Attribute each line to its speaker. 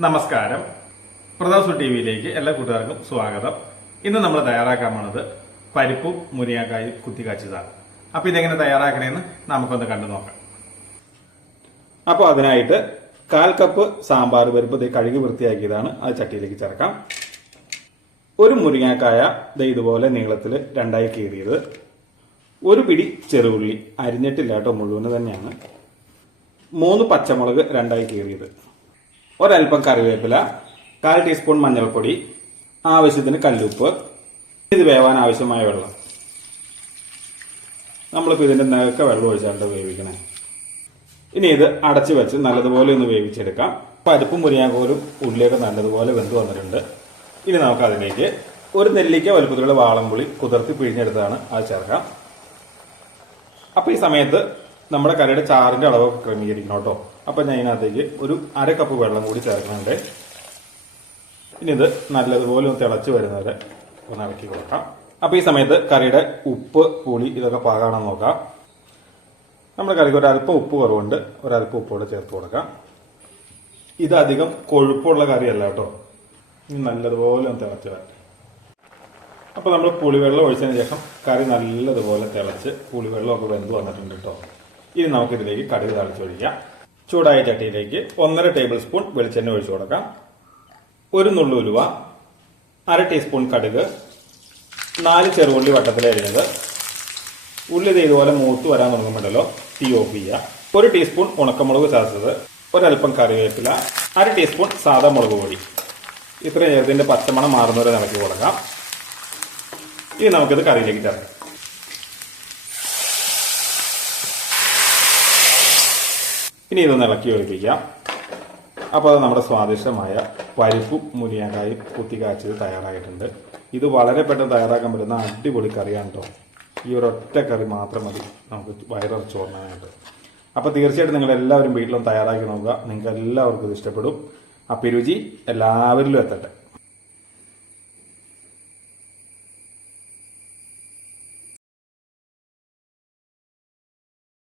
Speaker 1: നമസ്കാരം. പ്രതാസു ടി വിയിലേക്ക് എല്ലാ കൂട്ടുകാർക്കും സ്വാഗതം. ഇന്ന് നമ്മൾ തയ്യാറാക്കാൻ പോണത് പരിപ്പും മുരിങ്ങാക്കായും കുത്തിക്കാച്ചതാണ്. അപ്പൊ ഇതെങ്ങനെ തയ്യാറാക്കണേന്ന് നമുക്കൊന്ന് കണ്ടു നോക്കാം. അപ്പോൾ അതിനായിട്ട് കാൽ കപ്പ് സാമ്പാർ പരിപ്പ് കഴുകി വൃത്തിയാക്കിയതാണ്. അത് ചട്ടിയിലേക്ക് ചേർക്കാം. ഒരു മുരിങ്ങാക്കായ ഇതുപോലെ നീളത്തിൽ രണ്ടായി കീറിയത്. ഒരു പിടി ചെറുപുള്ളി അരിഞ്ഞിട്ടില്ല കേട്ടോ മുഴുവൻ തന്നെയാണ്. മൂന്ന് പച്ചമുളക് രണ്ടായി കീറിയത്. ഒരൽപ്പം കറിവേപ്പില കാൽ ടീസ്പൂൺ മഞ്ഞൾപ്പൊടി ആവശ്യത്തിന് കല്ലുപ്പ്. ഇത് വേവാൻ ആവശ്യമായ വെള്ളം. നമ്മളിപ്പോൾ ഇതിന്റെ നേരൊക്കെ വെള്ളം ഒഴിച്ചാണ്ട് വേവിക്കണേ. ഇനി ഇത് അടച്ചു വെച്ച് നല്ലതുപോലെ ഒന്ന് വേവിച്ചെടുക്കാം. പരിപ്പും മുരിങ്ങാക്കോലും ഉള്ളിയൊക്കെ നല്ലതുപോലെ വെന്ത് വന്നിട്ടുണ്ട്. ഇനി നമുക്ക് അതിലേക്ക് ഒരു നെല്ലിക്ക വലുപ്പത്തിലുള്ള വാളംപുളി കുതിർത്തി പിഴിഞ്ഞെടുത്താണ് അത് ചേർക്കാം അപ്പോൾ ഈ സമയത്ത് നമ്മുടെ കറിയുടെ ചാറിന്റെ അളവ് ക്രമീകരിക്കണം കേട്ടോ. അപ്പൊ ഞാൻ ഇതിനകത്തേക്ക് ഒരു അര കപ്പ് വെള്ളം കൂടി ചേർക്കുന്നുണ്ട്. ഇനി ഇത് നല്ലതുപോലെ ഒന്ന് തിളച്ച് വരുന്നവരെ ഒന്ന് ഇളക്കി കൊടുക്കാം. അപ്പൊ ഈ സമയത്ത് കറിയുടെ ഉപ്പ് പുളി ഇതൊക്കെ പാകാണെന്ന് നോക്കാം. നമ്മുടെ കറിക്ക് ഒരല്പം ഉപ്പ് കുറവുണ്ട്. ഒരല്പം കൂടെ ചേർത്ത് കൊടുക്കാം. ഇത് അധികം കൊഴുപ്പുള്ള കറിയല്ല കേട്ടോ. നല്ലതുപോലെ ഒന്ന് തിളച്ച് വരട്ടെ അപ്പോൾ നമ്മൾ പുളിവെള്ളം ഒഴിച്ചതിന് ശേഷം കറി നല്ലതുപോലെ തിളച്ച് പുളിവെള്ളമൊക്കെ വെന്ത് വന്നിട്ടുണ്ട് കേട്ടോ. ഇനി നമുക്കിതിലേക്ക് കടുക് തളിച്ചൊഴിക്കാം. ചൂടായ ചട്ടിയിലേക്ക് ഒന്നര ടേബിൾ സ്പൂൺ വെളിച്ചെണ്ണ ഒഴിച്ചു കൊടുക്കാം. ഒരു നുള്ളു ഉലുവ അര ടീസ്പൂൺ കടുക് നാല് ചെറുള്ളി വട്ടത്തിലരിഞ്ഞത് ഉള്ളി ഇതുപോലെ മൂത്ത് വരാൻ തുടങ്ങുമ്പോഴല്ലോ തീ ഓഫ് ചെയ്യുക. ഒരു ടീസ്പൂൺ ഉണക്കമുളക് ചതച്ചത് ഒരൽപ്പം കറിവേപ്പില അര ടീസ്പൂൺ സാധാ മുളക് പൊടി. ഇത്രയും നേരത്തിന്റെ പച്ചമണം മാറുന്നവരെ നിറക്കി കൊടുക്കാം. ഇനി നമുക്കിത് കറിയിലേക്ക് ചേർക്കാം. ഇനി ഇതൊന്ന് ഇളക്കി ഒഴിപ്പിക്കാം അപ്പോൾ അത് നമ്മുടെ സ്വാദിഷ്ടമായ പരിപ്പും മുരിങ്ങക്കായും കുത്തി കാച്ചത് തയ്യാറായിട്ടുണ്ട്. ഇത് വളരെ പെട്ടെന്ന് തയ്യാറാക്കാൻ പറ്റുന്ന അടിപൊളി കറിയാണ് കേട്ടോ ഈ ഒരു ഒറ്റ കറി മാത്രം മതി. നമുക്ക് വയറിറച്ച് ഓർണാനായിട്ട് അപ്പോൾ തീർച്ചയായിട്ടും നിങ്ങൾ എല്ലാവരും വീട്ടിലും തയ്യാറാക്കി നോക്കുക. നിങ്ങൾക്ക് എല്ലാവർക്കും ഇത് ഇഷ്ടപ്പെടും. അപ്പിരുചി എല്ലാവരിലും എത്തട്ടെ.